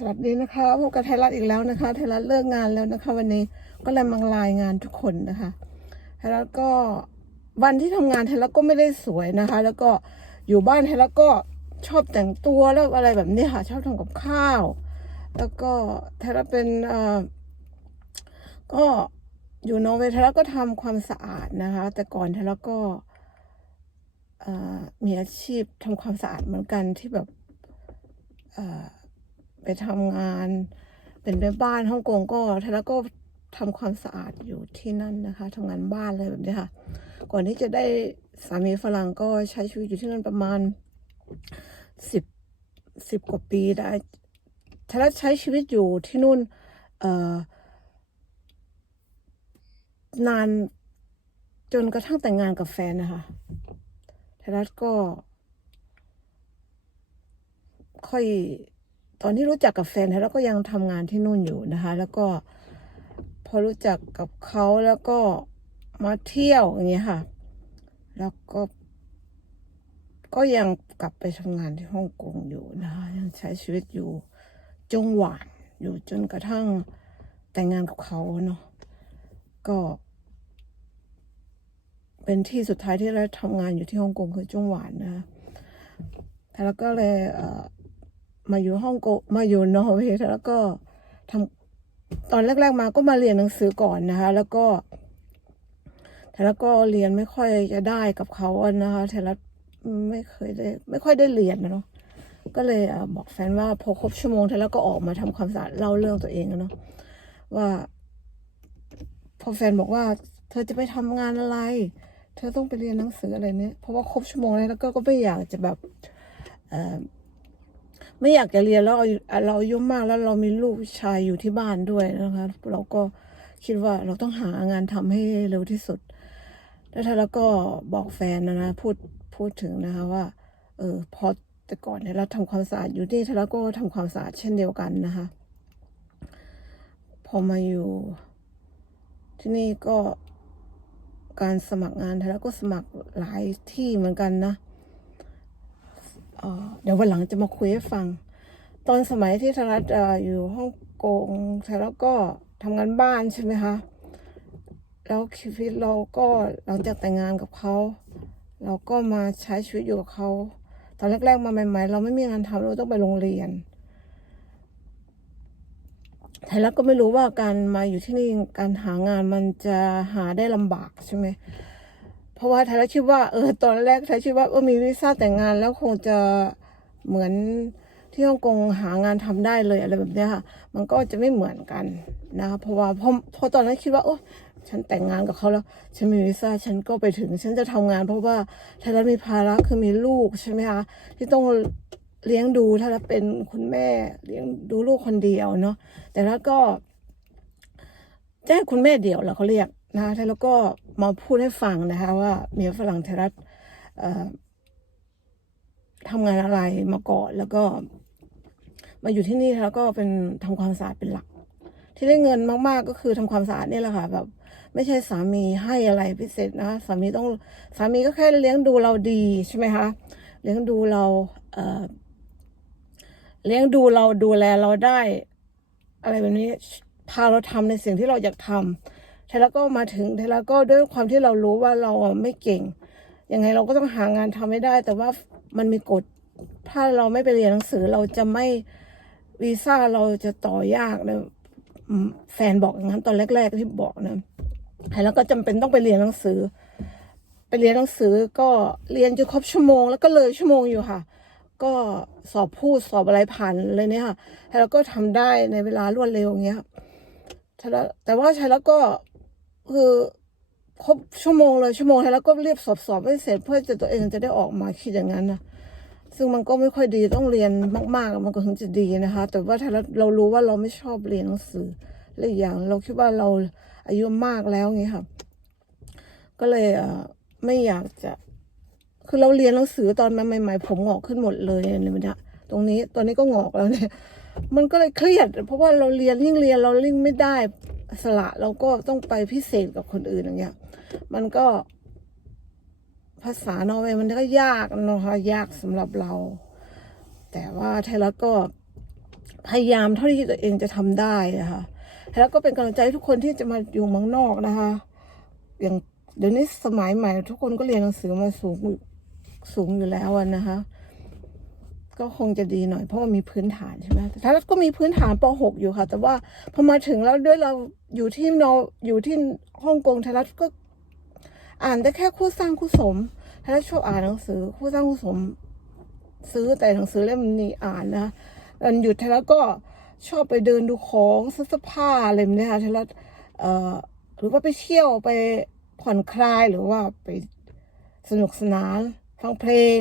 สวัสดีนะคะพบกับไทยรัฐอีกแล้วนะคะไทยรัฐเลิกงานแล้วนะคะ วันนี้ก็เลยมารายงานทุกคนนะคะไทยรัฐก็วันที่ทำงานไทยรัฐก็ไม่ได้สวยนะคะ แล้วก็อยู่บ้านไทยรัฐก็ชอบแต่งตัวแล้วอะไรแบบนี้ค่ะ ชอบทำกับข้าว แล้วก็ไทยรัฐเป็นเอ่อก็อยู่นอร์เวย์ไทยรัฐก็ทำความสะอาดนะคะ แต่ก่อนไทยรัฐก็มีอาชีพทำความสะอาดเหมือนกันที่แบบเอ่อ ไปทำงาน เป็นแม่บ้านฮ่องกงก็แล้วก็ทำความสะอาดอยู่ที่นั่นนะคะทำงานบ้านอะไรแบบนี้ค่ะ ก่อนที่จะได้สามีฝรั่งก็ใช้ชีวิตอยู่ที่นั่นประมาณสิบสิบกว่าปีได้ทารัใช้ชีวิตอยู่ที่นู่นเอ่อนานจนกระทั่งแต่งงานกับแฟนนะคะทารัก็ค่อย ตอนที่รู้จักกับแฟนแล้วก็ยังทำงานที่นู่นอยู่นะคะ แล้วก็พอรู้จักกับเขาแล้วก็มาเที่ยวอย่างเงี้ยค่ะ แล้วก็ก็ยังกลับไปทำงานที่ฮ่องกงอยู่นะคะยังใช้ชีวิตอยู่จงหวานอยู่จนกระทั่งแต่งงานกับเขาเนาะก็ เป็นที่สุดท้ายที่เราทำงานอยู่ที่ฮ่องกงคือจงหวานนะคะแล้วก็เลยเอ่อ มาอยู่ฮ่องกงมาอยู่นอร์เวย์แล้วก็ทำตอนแรก ๆ มาก็มาเรียนหนังสือก่อนนะคะ แล้วก็แต่แล้วก็เรียนไม่ค่อยจะได้กับเขาอะนะคะแต่ละไม่เคยได้ไม่ค่อยได้เรียนนะเนาะก็เลยบอกแฟนว่าพอครบชั่วโมงเธอแล้วก็ออกมาทำความสะอาดเล่าเรื่องตัวเองอะเนาะว่า พอแฟนบอกว่า เธอจะไปทำงานอะไร เธอต้องไปเรียนหนังสืออะไรเนี่ยเพราะว่าครบชั่วโมงแล้วแล้วก็ก็ไม่อยากจะแบบเอ่อ ไม่อยากจะเรียนแล้วเราเราอายุมากแล้วเรามีลูกชายอยู่ที่บ้านด้วยนะคะเราก็คิดว่าเราต้องหางานทำให้เร็วที่สุด แล้วถ้าแล้วก็บอกแฟนนะนะพูดพูดถึงนะคะว่าเออพอแต่ก่อนเนี่ยเราทำความสะอาดอยู่ที่แล้วก็ทำความสะอาดเช่นเดียวกันนะคะ พอมาอยู่ที่นี่ก็การสมัครงานแล้วก็สมัครหลายที่เหมือนกันนะ เดี๋ยววันหลังจะมาคุยให้ฟัง ตอนสมัยที่ธรัตน์เอ่ออยู่ฮ่องกงแล้วก็ทำงานบ้านใช่ไหมคะแล้วชีวิตเราก็หลังจากแต่งงานกับเขา เราก็มาใช้ชีวิตอยู่กับเขาตอนแรกๆมาใหม่ๆ เราไม่มีงานทำเราต้องไปโรงเรียนแต่แล้วก็ไม่รู้ว่าการมาอยู่ที่นี่การหางานมันจะหาได้ลำบากใช่ไหม เพราะว่าไทยรัฐคิดว่าเออตอนแรกไทยคิดว่าเออมีวีซ่าแต่งงานแล้วคงจะเหมือนที่ฮ่องกงหางานทำได้เลยอะไรแบบนี้ค่ะ มันก็จะไม่เหมือนกันนะคะเพราะว่าพอพอตอนนั้นคิดว่าโอ้ฉันแต่งงานกับเขาแล้ว ฉันมีวีซ่าฉันก็ไปถึง ฉันจะทำงาน เพราะว่าไทยรัฐมีภาระคือมีลูกใช่ไหมคะที่ต้องเลี้ยงดูถ้าเราเป็นคุณแม่เลี้ยงดูลูกคนเดียวเนาะแต่แล้วก็แจ้งคุณแม่เดี่ยวเหรอเขาเรียก นะคะแล้วก็มาพูดให้ฟังนะคะว่าเมียฝรั่งไทยรัฐทำงานอะไรมาก่อนแล้วก็ มาอยู่ที่นี่แล้วก็เป็นทำความสะอาดเป็นหลัก ที่ได้เงินมาก ๆ ก็คือทำความสะอาดนี่แหละค่ะแบบ ไม่ใช่สามีให้อะไรพิเศษนะสามีต้องสามีก็แค่เลี้ยงดูเราดีใช่ไหมคะเลี้ยงดูเราเเลี้ยงดูเราดูแลเราได้ อะไรแบบนี้พาเราทำในสิ่งที่เราอยากทำ แต่แล้วก็มาถึงแต่แล้วก็ด้วยความที่เรารู้ว่าเราไม่เก่ง ยังไงเราก็ต้องหางานทำไม่ได้ แต่ว่ามันมีกฎ ถ้าเราไม่ไปเรียนหนังสือเราจะไม่วีซ่าเราจะต่อยากเลยอืมแฟนบอกอย่างนั้นตอนแรก ๆ ที่บอกนะแล้วก็จำเป็นต้องไปเรียนหนังสือ ไปเรียนหนังสือก็เรียนจนครบชั่วโมง แล้วก็เลยชั่วโมงอยู่ค่ะ ก็สอบพูดสอบอะไรผ่านเลยเนี่ยค่ะแล้วก็ทำได้ในเวลารวดเร็วอย่างเงี้ยแต่แต่ว่าใช้แล้วก็ คือครบชั่วโมงเลยชั่วโมงแล้วก็เรียบสอบสอบให้เสร็จเพื่อจะตัวเองจะได้ออกมาคิดอย่างนั้นนะซึ่งมันก็ไม่ค่อยดีต้องเรียนมากๆ มันก็ถึงจะดีนะคะ แต่ว่าถ้าเรารู้ว่าเราไม่ชอบเรียนหนังสือและอีกอย่างเราคิดว่าเราอายุมากแล้วอย่างค่ะ ก็เลยไม่อยากจะ คือเราเรียนหนังสือตอนมาใหม่ ๆ ผมงอกขึ้นหมดเลยเนี่ยนะตรงนี้ตอนนี้ก็งอกแล้วเนี่ยมันก็เลยเครียด เพราะว่าเราเรียนยิ่งเรียนเรายิ่งไม่ได้ สละเราก็ต้องไปพิเศษกับคนอื่นอย่างเงี้ย มันก็ ภาษานอร์เวย์มันก็ยากนะคะยากสำหรับเรา แต่ว่าไทยรัฐก็พยายามเท่าที่ตัวเองจะทำได้อะค่ะแล้วก็เป็นกำลังใจให้ทุกคนที่จะมาอยู่เมืองนอกนะคะ อย่างเดี๋ยวนี้สมัยใหม่ ทุกคนก็เรียนหนังสือมาสูงสูงอยู่แล้วนะคะ ก็คงจะดีหน่อยเพราะว่ามีพื้นฐานใช่ไหมแต่ถ้าก็มีพื้นฐานป .6 อยู่ค่ะ แต่ว่าพอมาถึงแล้วด้วยเราอยู่ที่นออยู่ที่ฮ่องกงไทยรัฐก็อ่านได้แค่คู่สร้างคู่สมไทยรัฐชอบอ่านหนังสือ คู่สร้างคู่สม ซื้อแต่หนังสือเล่มนี้อ่านนะวันหยุดไทยรัฐก็ชอบไปเดินดูของซื้อเสื้อผ้าอะไรแบบนี้ค่ะไทยรัฐเอ่อหรือว่าไปเที่ยวไปผ่อนคลายหรือว่าไปสนุกสนานฟังเพลง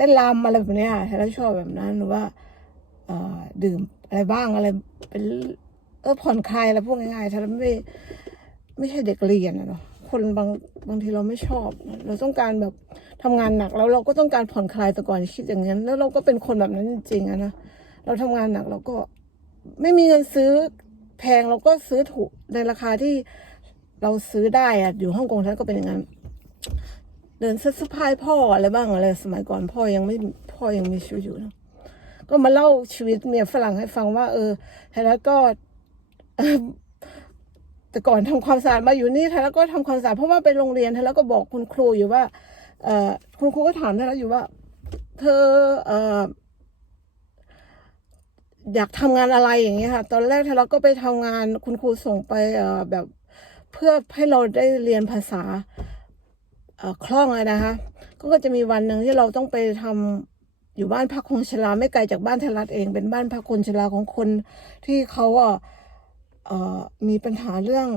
ต้นรำอะไรแบบเนี้ยค่ะแล้วชอบแบบนั้นหรือว่าเอดื่มอะไรบ้างอะไรเป็นเออผ่อนคลายอะไรพวกง่ายๆถ้าเราไม่ไม่ใช่เด็กเรียนอะเนาะคนบางบางทีเราไม่ชอบ เราต้องการแบบทำงานหนักแล้วเราก็ต้องการผ่อนคลายแต่ก่อนคิดอย่างนั้น แล้วเราก็เป็นคนแบบนั้นจริงๆอะนะเราทำงานหนักเราก็ไม่มีเงินซื้อแพงเราก็ซื้อถูกในราคาที่เราซื้อได้อะอยู่ฮ่องกงท่านก็เป็นอย่างนั้น เดินเสื้อผ้าให้พ่ออะไรบ้างอะไรสมัยก่อนพ่อยังไม่พ่อยังมีชีวิตอยู่นะก็มาเล่าชีวิตเมียฝรั่งให้ฟังว่า เออไทยรัฐก็แต่ก่อนทำความสะอาดมาอยู่นี่ไทยรัฐก็ทำความสะอาดเพราะว่าไปโรงเรียนไทยรัฐก็บอกคุณครูอยู่ว่า เออคุณครูก็ถามไทยรัฐอยู่ว่า เธอเอออยากทำงานอะไรอย่างเงี้ยค่ะ ตอนแรกไทยรัฐก็ไปทำงานคุณครูส่งไปเออแบบเพื่อให้เราได้เรียนภาษา คล่องเลยนะคะก็จะมีวันหนึ่งที่เราต้องไปทำอยู่บ้านพักคนชราไม่ไกลจากบ้านไทยรัฐเอง เป็นบ้านพักคนชราของคนที่เขาอะมีปัญหาเรื่อง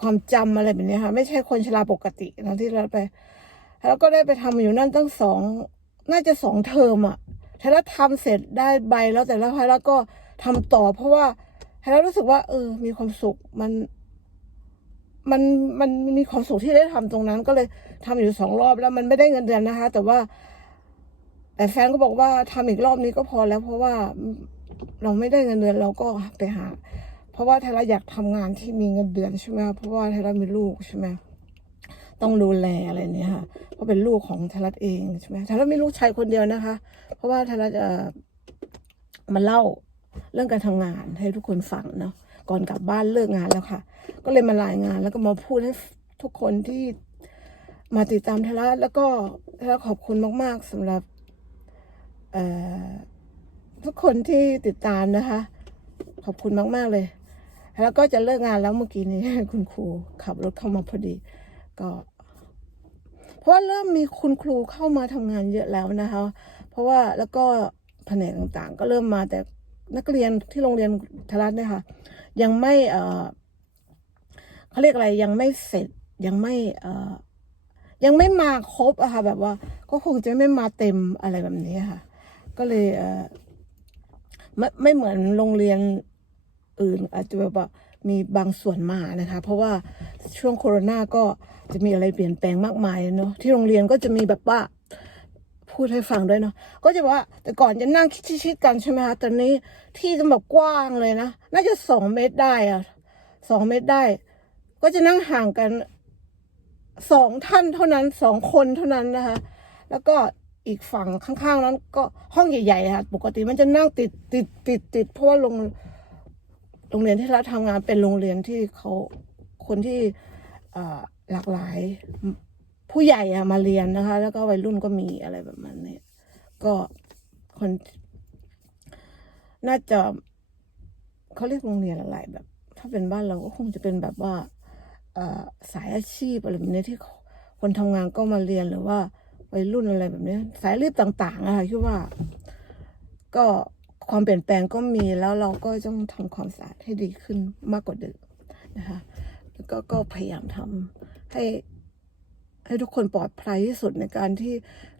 ความจำอะไรแบบนี้ค่ะไม่ใช่คนชราปกตินะที่เราไป แล้วก็ได้ไปทำอยู่นั่นตั้งสองน่าจะสองเทอมอะไทยรัฐทำเสร็จได้ใบแล้วแต่แล้วไทยรัฐก็ทำต่อ เพราะว่าไทยรัฐรู้สึกว่า เออ มีความสุขมัน มันมันมีความสุขที่ได้ทำตรงนั้น ก็เลยทำอยู่สองรอบแล้วมันไม่ได้เงินเดือนนะคะ แต่ว่า แต่แฟนก็บอกว่าทำอีกรอบนี้ก็พอแล้ว เพราะว่าเราไม่ได้เงินเดือนเราก็ไปหา เพราะว่าไทยรัฐอยากทำงานที่มีเงินเดือนใช่ไหมคะเพราะว่าไทยรัฐมีลูกใช่ไหมต้องดูแลอะไรเนี่ยค่ะเพราะเป็นลูกของไทยรัฐเองใช่ไหมไทยรัฐมีลูกชายคนเดียวนะคะ เพราะว่าไทยรัฐเอ่อมาเล่าเรื่องการทำงานให้ทุกคนฟังเนาะ ก่อนกลับบ้านเลิกงานแล้วค่ะ ก็เลยมารายงาน แล้วก็มาพูดให้ทุกคนที่มาติดตามทยรัฐแล้วก็ทยรัฐขอบคุณมาก ๆสำหรับเอ่อทุกคนที่ติดตามนะคะ ขอบคุณมาก ๆเลย แล้วก็จะเลิกงานแล้วเมื่อกี้นี้คุณครูขับรถเข้ามาพอดี ก็ เพราะว่าเริ่มมีคุณครูเข้ามาทำงานเยอะแล้วนะคะ เพราะว่าแล้วก็แผนกต่างๆ ก็เริ่มมาแต่ นักเรียนที่โรงเรียนทรัฐเนี่ยค่ะ ยังไม่เขาเรียกอะไรยังไม่เสร็จยังไม่เอยังไม่มาครบอะค่ะแบบว่าก็คงจะไม่มาเต็มอะไรแบบนี้ค่ะ ก็เลยเอไม่ไม่เหมือนโรงเรียนอื่นอาจจะแบบว่ามีบางส่วนมานะคะ เพราะว่าช่วงโควิดก็จะมีอะไรเปลี่ยนแปลงมากมายเนาะที่โรงเรียนก็จะมีแบบว่า พูดให้ฟังด้วยเนาะก็จะบอกว่า แต่ก่อนจะนั่งชิดๆกันใช่ไหมคะตอนนี้ที่จะแบบกว้างเลยนะน่าจะสองเมตรได้อะสองเมตรได้ ก็จะนั่งห่างกันสองท่านเท่านั้นสองคนเท่านั้นนะคะแล้วก็อีกฝั่งข้างๆนั้น ก็ห้องใหญ่ๆค่ะปกติมันจะนั่งติดติดติดติดเพราะว่าโรงโรงเรียนที่เราทำงานเป็นโรงเรียนที่เขาคนที่หลากหลาย ผู้ใหญ่อะมาเรียนนะคะ แล้วก็วัยรุ่นก็มีอะไรแบบนั้นเนี่ยก็คน น่าจะเขาเรียกโรงเรียนอะไรแบบ ถ้าเป็นบ้านเราก็คงจะเป็นแบบว่าเอสายอาชีพอะไรแบบนี้ที่คนทำงานก็มาเรียนหรือว่าวัยรุ่นอะไรแบบนี้สายรีบต่างๆอะค่ะคิดว่า ก็ความเปลี่ยนแปลงก็มีแล้วเราก็ต้องทำความสะอาดให้ดีขึ้นมากกว่าเดิมนะคะ แล้วก็ก็พยายามทำให้ ให้ทุกคนปลอดภัยที่สุดในการที่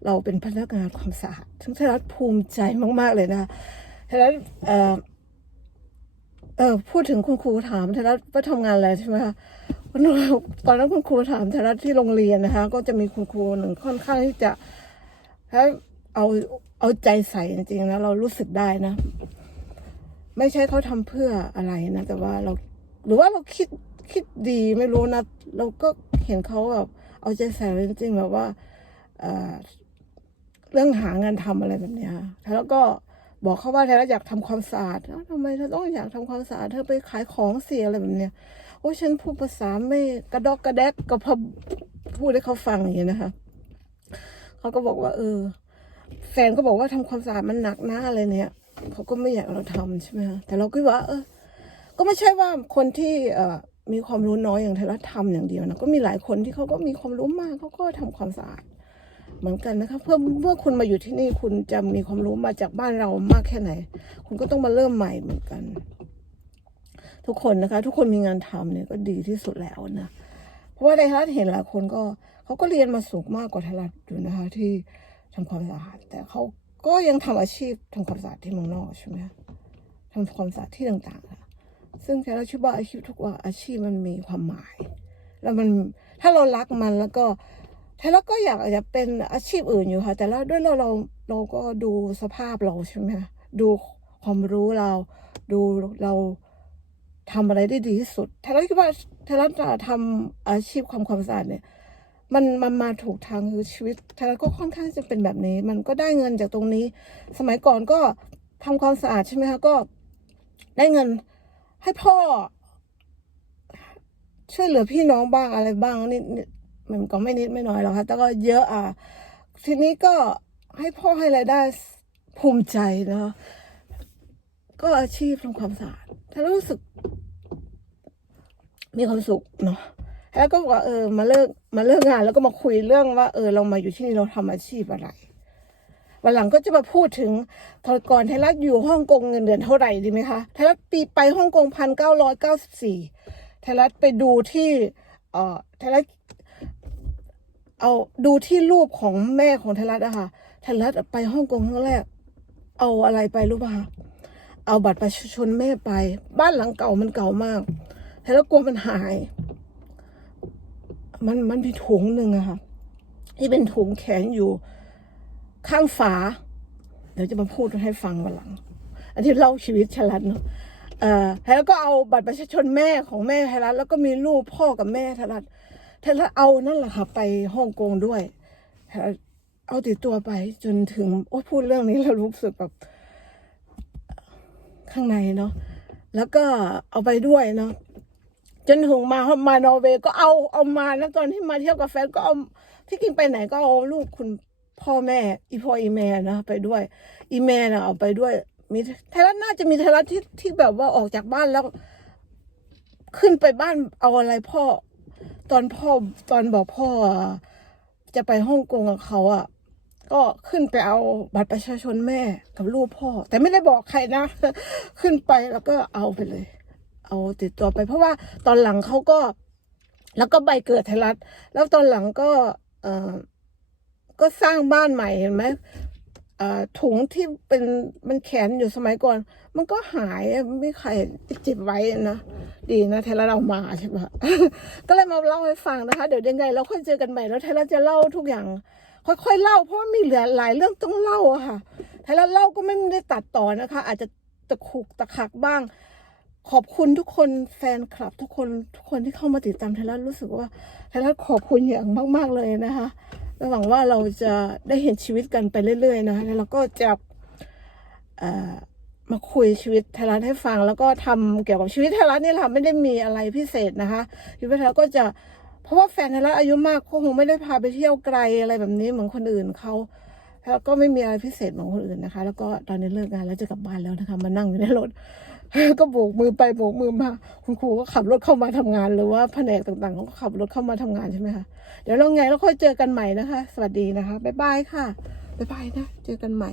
เราเป็นพนักงานความสะอาดซึ่งไทยรัฐภูมิใจมาก ๆ เลยนะคะไทยรัฐเอ่อเออพูดถึงคุณครูถามไทยรัฐว่าทำงานอะไรใช่ไหมคะตอนนั้นคุณครูถามไทยรัฐที่โรงเรียนนะคะ ก็จะมีคุณครูหนึ่งค่อนข้างที่จะให้เอาเอาใจใส่จริงๆนะเรารู้สึกได้นะ ไม่ใช่เขาทำเพื่ออะไรนะ แต่ว่าเราหรือว่าเราคิดคิดดีไม่รู้นะ เราก็เห็นเขาแบบ เอาใจใส่จริงๆแบบว่าเอ่อเรื่องหางานทำอะไรแบบเนี้ยค่ะแล้วก็บอกเขาว่าไทยรัฐอยากทำความสะอาดเอ้าทำไมเธอต้องอยากทำความสะอาดเธอไปขายของเสียอะไรแบบเนี้ยโอ้ฉันพูดภาษาไม่กระดอกกระแดกก็พอพูดให้เขาฟังอย่างนี้นะคะเขาก็บอกว่า เออ แฟนก็บอกว่าทำความสะอาดมันหนักนะอะไรเนี่ย เขาก็ไม่อยากเราทำใช่ไหมคะแต่เราก็ว่า เออ ก็ไม่ใช่ว่าคนที่เออ มีความรู้น้อยอย่างไทยรัฐทำอย่างเดียวนะก็มีหลายคนที่เขาก็มีความรู้มากเขาก็ทำความสะอาดเหมือนกันนะคะเพื่อเมื่อคุณมาอยู่ที่นี่คุณจะมีความรู้มาจากบ้านเรามากแค่ไหน คุณก็ต้องมาเริ่มใหม่เหมือนกัน ทุกคนนะคะ ทุกคนมีงานทำเนี่ยก็ดีที่สุดแล้วนะเพราะว่าไทยรัฐเห็นหลายคนก็เขาก็เรียนมาสูงมากกว่าไทยรัฐอยู่นะคะ ที่ทำความสะอาดแต่เขาก็ยังทำอาชีพทำความสะอาดที่เมืองนอกใช่ไหมทำความสะอาดที่ต่างๆนะ ซึ่งไทยรัฐคิดว่าอาชีพทุกว่าอาชีพมันมีความหมาย แล้วมันถ้าเรารักมันแล้วก็ไทยรัฐก็อยากจะเป็นอาชีพอื่นอยู่ค่ะ แต่แล้วด้วยเราเราเราก็ดูสภาพเราใช่ไหมคะดูความรู้เราดูเราทำอะไรได้ดีที่สุดไทยรัฐคิดว่าไทยรัฐจะทำอาชีพความความสะอาดเนี่ยมันมันมาถูกทางคือชีวิตไทยรัฐก็ค่อนข้างจะเป็นแบบนี้ มันก็ได้เงินจากตรงนี้ สมัยก่อนก็ทำความสะอาดใช่ไหมคะก็ ได้เงิน ให้พ่อ ช่วยเหลือพี่น้องบ้างอะไรบ้างนิดมันก็ไม่นิดไม่น้อยหรอกค่ะแต่ก็เยอะอะ ทีนี้ก็ให้พ่อให้รายได้ภูมิใจเนาะก็อาชีพทำความสะอาดถ้ารู้สึก มีความสุขเนาะแล้วก็บอกว่าเออ มาเลิกมาเลิกงาน แล้วก็มาคุยเรื่องว่า เออเรามาอยู่ที่นี่เราทำอาชีพอะไร วันหลังก็จะมาพูดถึงตอนก่อนไทยรัฐอยู่ฮ่องกงเงินเดือนเท่าไหร่ดีไหมคะไทยรัฐปีไปฮ่องกงพันเก้าร้อยเก้าสิบสี่ไทยรัฐไปดูที่เอ่อไทยรัฐเอาดูที่รูปของแม่ของไทยรัฐอะค่ะไทยรัฐไปฮ่องกงครั้งแรก เอาอะไรไปรู้ป่ะคะเอาบัตรประชาชนแม่ไป บ้านหลังเก่ามันเก่ามากไทยรัฐกลัวมันหาย มันมันมีถุงหนึ่งอะค่ะที่เป็นถุงแขนอยู่ ข้างฝา เดี๋ยวจะมาพูดให้ฟังวันหลัง อันที่เล่าชีวิตชลัดเนาะแล้วก็เอาบัตรประชาชนแม่ของแม่ไทรัฐแล้วก็มีรูปพ่อกับแม่ไทรัฐไทรัฐเอานั่นแหละค่ะ ไปฮ่องกงด้วยเอาติดตัวไปจนถึงโอ้พูดเรื่องนี้แล้วรู้สึกแบบข้างในเนาะแล้วก็เอาไปด้วยเนาะจนถึงมามานอร์เวย์ก็เอาเอามาแล้วตอนที่มาเที่ยวกับแฟนก็เอาที่กินไปไหนก็เอาลูกคุณ พ่อแม่อีพ่ออีแม่นะไปด้วย อีแม่นะเอาไปด้วย มีไทยรัฐน่าจะมีไทยรัฐที่ที่แบบว่าออกจากบ้านแล้ว ขึ้นไปบ้านเอาอะไรพ่อ ตอนพ่อตอนบอกพ่อจะไปฮ่องกงกับเขาอะก็ขึ้นไปเอาบัตรประชาชนแม่กับรูปพ่อ แต่ไม่ได้บอกใครนะ ขึ้นไปแล้วก็เอาไปเลย เอาติดตัวไป เพราะว่าตอนหลังเขาก็ แล้วก็ใบเกิดไทยรัฐ แล้วตอนหลังก็ เออ ก็สร้างบ้านใหม่เห็นไหมถุงที่เป็นมันแขนอยู่สมัยก่อน มันก็หายไม่ใครจิบไว้นะดีนะไทยรัฐเอามาใช่ปะก็เลยมาเล่าให้ฟังนะคะ เดี๋ยวยังไงเราค่อยเจอกันใหม่แล้วไทยรัฐจะเล่าทุกอย่าง ค่อยๆเล่าเพราะว่ามีเหลือหลายเรื่องต้องเล่าอะค่ะไทยรัฐเล่าก็ไม่ได้ตัดต่อนะคะ อาจจะตะขุกตะขักบ้าง ขอบคุณทุกคนแฟนคลับ ทุกคนทุกคนที่เข้ามาติดตามไทยรัฐรู้สึกว่าไทยรัฐขอบคุณอย่างมาก ๆเลยนะคะ และหวังว่าเราจะได้เห็นชีวิตกันไปเรื่อยๆนะคะแล้วเราก็จะมาคุยชีวิตไทยรัฐให้ฟัง แล้วก็ทำเกี่ยวกับชีวิตไทยรัฐนี่แหละไม่ได้มีอะไรพิเศษนะคะชีวิตไทยรัฐก็จะเพราะว่าแฟนไทยรัฐอายุมากคงไม่ได้พาไปเที่ยวไกลอะไรแบบนี้เหมือนคนอื่นเขาแล้วก็ไม่มีอะไรพิเศษเหมือนคนอื่นนะคะ แล้วก็ตอนนี้เลิกงานแล้วจะกลับบ้านแล้วนะคะ มานั่งอยู่ในรถ ก็โบกมือไปโบกมือมา คุณครูก็ขับรถเข้ามาทำงานหรือว่าแผนกต่างๆเขาก็ขับรถเข้ามาทำงานใช่ไหมคะเดี๋ยวเราไงเราค่อยเจอกันใหม่นะคะ สวัสดีนะคะบ๊ายบายค่ะบ๊ายบายนะ เจอกันใหม่